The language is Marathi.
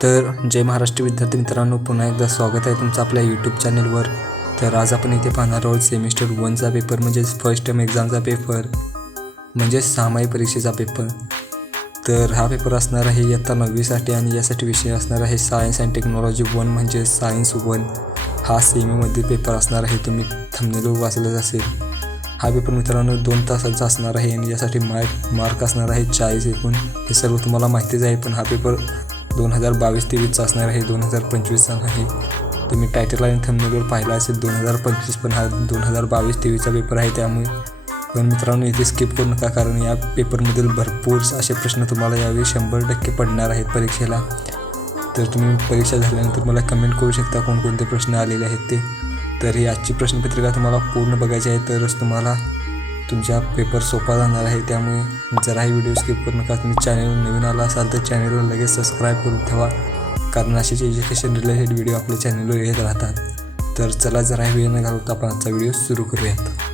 तर जय महाराष्ट्र विद्यार्थी मित्रांनो, पुन्हा एकदा स्वागत आहे तुमचं आपल्या यूट्यूब चॅनलवर। तर आज आपण इथे पाहणार आहोत सेमिस्टर 1चा पेपर म्हणजेच फर्स्ट टर्म एक्झामचा पेपर म्हणजे सामायिक परीक्षेचा पेपर। तर हा पेपर असणार आहे इयत्ता 9वीसाठी आणि यासाठी विषय असणार आहे सायन्स अँड टेक्नॉलॉजी 1 म्हणजे सायन्स 1। हा सेमीमध्ये पेपर असणार आहे, तुम्ही थंबनेलवर वाचलंच असेल। हा पेपर मित्रांनो 2 तासांचा असणार आहे आणि यासाठी मार्क असणार आहे 40 एकूण। हे सर्व तुम्हाला माहितीच आहे, पण हा पेपर 2022-23चा असणार आहे, 2025चा नाही। तुम्ही टायटल आणि थंबनेलवर पाहिला असेल 2025, पण हा 2022-23चा पेपर आहे त्यामुळे। पण मित्रांनो इथे स्किप करू नका, कारण या पेपरमधील भरपूर असे प्रश्न तुम्हाला यावेळी 100% पडणार आहेत परीक्षेला। तर तुम्ही परीक्षा झाल्यानंतर मला कमेंट करू शकता कोणकोणते प्रश्न आलेले आहेत ते। तर ही आजची प्रश्नपत्रिका तुम्हाला पूर्ण बघायची आहे, तरच तुम्हाला तुमचा पेपर सोपा जाणार आहे। त्यामुळे जराही व्हिडिओ स्किप करू नका। तुम्ही चॅनलवर नवीन आला असाल तर चॅनलला लगेच सबस्क्राईब करून ठेवा, कारण असेच एज्युकेशन रिलेटेड व्हिडिओ आपल्या चॅनलवर येत राहतात। तर चला जराही वेळ न घालवता आपण आजचा व्हिडिओ सुरू करूयात।